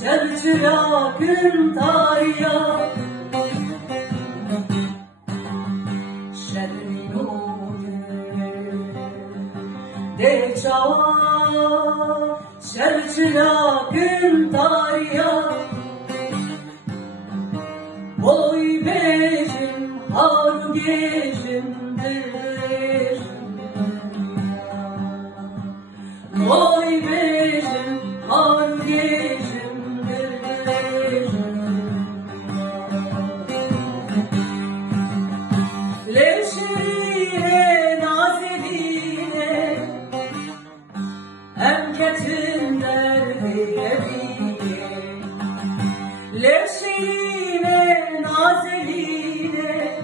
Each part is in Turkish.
Şerçirakın tariya Şerri Deça Şerçirakın tariya Boy bejim har gejimdir Boy bejim har gejimdir Leşirine nazeline hem ketin derdiye Leşirine nazeline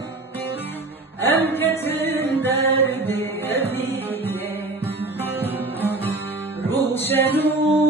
hem ketin derdiye Ruşenu